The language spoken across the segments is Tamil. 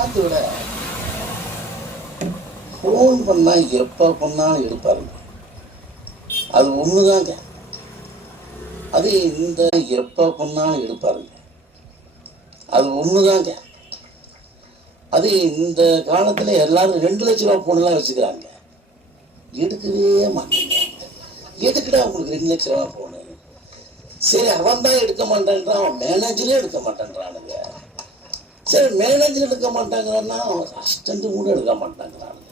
எல்லாத்தையும் விட ஃபோன் பண்ணா எப்போ பண்ணாலும் எடுப்பாருங்க. அது ஒண்ணுதாங்க. அது இந்த எப்போ பண்ணாலும் எடுப்பாருங்க. அது ஒண்ணுதாங்க. அது இந்த காலத்துல எல்லாரும் 2 லட்ச ரூபா போன்லாம் வச்சுக்கிறாங்க. எடுக்கவே மாட்டேங்க. எதுக்குடா உங்களுக்கு 2 லட்ச ரூபா போனு? சரி, அவன் தான் எடுக்க மாட்டேன்றான், அவன் மேனேஜரே எடுக்க மாட்டேன்றானுங்க. சரி, மேனேஜர் எடுக்க மாட்டாங்கிறான்னா அசிஸ்டன்ட் கூட எடுக்க மாட்டாங்கிறானுங்க.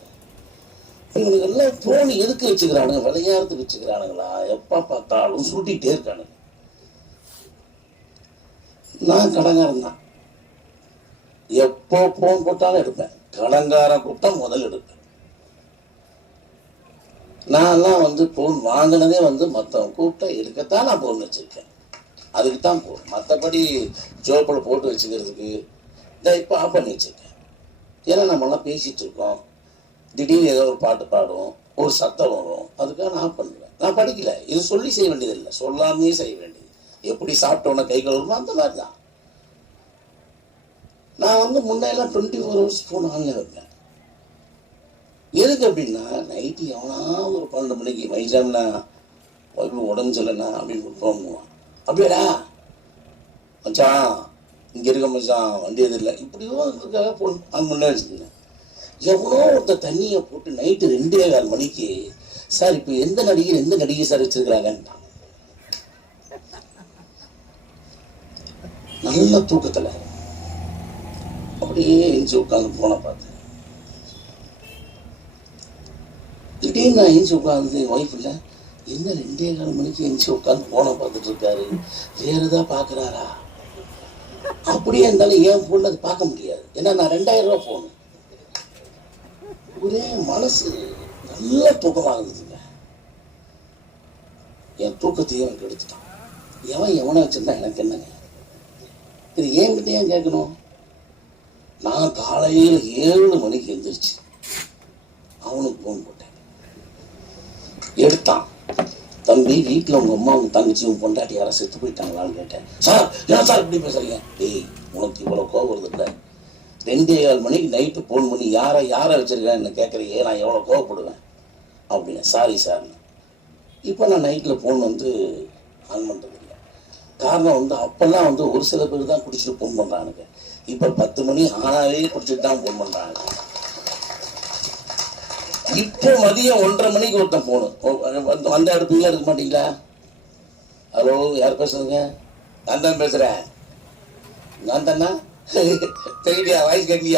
இவனுக்கு எல்லாம் போன் எதுக்கு வச்சுக்கிறானுங்க? விளையாடுறதுக்கு வச்சுக்கிறானுங்களா? எப்ப பார்த்தாலும் சுட்டிகிட்டே இருக்கானுங்க. நான் கடங்காரன் தான். எப்போ போன் போட்டாலும் எடுப்பேன். கடங்கார கூட்டம் முதல் எடுப்பேன். நான் போன் வாங்கினதே மற்றவன் கூப்பிட்டா எடுக்கத்தான் நான் போன் வச்சிருக்கேன். அதுக்கு தான் போன். மற்றபடி ஜோப்பில் போட்டு வச்சுக்கிறதுக்கு இப்போ ஆஃப் பண்ணி வச்சிருக்கேன். ஏன்னா நம்மளாம் பேசிட்டு இருக்கோம், திடீர்னு ஏதோ ஒரு பாட்டு பாடும், ஒரு சத்தம் வரும், அதுக்காக நான் ஆஃப் பண்ணுவேன். நான் படிக்கல, இது சொல்லி செய்ய வேண்டியதில்லை, சொல்லாமே செய்ய வேண்டியது. எப்படி சாப்பிட்டோன்னா கை கழுவுமோ அந்த மாதிரி தான். நான் முன்னெல்லாம் 24 ஹவர்ஸ் ஃபோன் ஆன்லைன் வைப்பேன். எதுக்கு அப்படின்னா, நைட்டு எவனாவது ஒரு 12 மணிக்கு வைசாம்னா உடம்பு சொல்லனா அப்படின்னு ஃபோன் பண்ணுவான். அப்படியாடா மச்சான், இங்கே இருக்க மச்சான், வண்டி எது இல்லை, இப்படியோ இருக்கிறதுக்காக ஃபோன் ஆன் பண்ண வச்சுருந்தேன். எவ்வளோ ஒருத்தர் தண்ணியை போட்டு நைட்டு 2:15 மணிக்கு, சார் இப்போ எந்த நடிகை சார் வச்சிருக்கிறாங்கன்ட்டான். நல்ல தூக்கத்தில் அப்படியே எஞ்சி உட்காந்து போனை பார்த்தேன். திடீர்னு நான் எஞ்சி உட்காந்து ஒய்ஃப் இல்லை, என்ன 2:15 மணிக்கு எஞ்சி உட்காந்து போனை பார்த்துட்டு இருக்காரு, வேற ஏதாவது பார்க்குறாரா? அப்படியே இருந்தாலும் ஏன் ஃபோன் அது பார்க்க முடியாது. ஏன்னா நான் 2000 ரூபா ஃபோனு. ஒரே மனசு நல்ல தூக்கமாக இருந்ததுங்க. என் தூக்கத்தையும் எனக்கு எடுத்துட்டான். எவனை வச்சிருந்தா எனக்கு என்னங்க? இது என்கிட்ட ஏன் கேட்கணும்? நான் காலையில் 7 மணிக்கு எழுந்திரிச்சு அவனுக்கு ஃபோன் போட்டேன். எடுத்தான். தம்பி, வீட்டில் உங்கள் அம்மா, உங்கள் தங்கச்சி, உங்கள் பொண்டாட்டி யாரை செத்து போயிட்டாங்களான்னு கேட்டேன். சார், ஏன் சார் இப்படி பேசுறீங்க? ஏய், உனக்கு இவ்வளோ கோவம் வருது இல்லை? 2:15 மணிக்கு நைட்டு ஃபோன் பண்ணி யாரை வச்சிருக்கேன்னு கேட்குறீங்க, நான் எவ்வளோ கோவப்படுவேன் அப்படின்னு. Sorry sir. இப்போ நான் நைட்டில் ஃபோன் ஆன் பண்ணுறது இல்லை. காரணம் அப்போல்லாம் ஒரு சில பேர் தான் குடிச்சிட்டு ஃபோன் பண்ணுறானுங்க. இப்போ 10 மணி ஆனாவே குடிச்சிட்டு தான் ஃபோன் பண்ணுறாங்க. இப்போ மதியம் 1:30 மணிக்கு ஒருத்தன் போனு வந்த அடுப்புலாம் இருக்க மாட்டீங்களா? ஹலோ, யார் பேசுறதுங்க? நான் தான் பேசுகிறேன். நான் தானா? தெரியுதியா? வாய்ஸ் கேட்கலையா?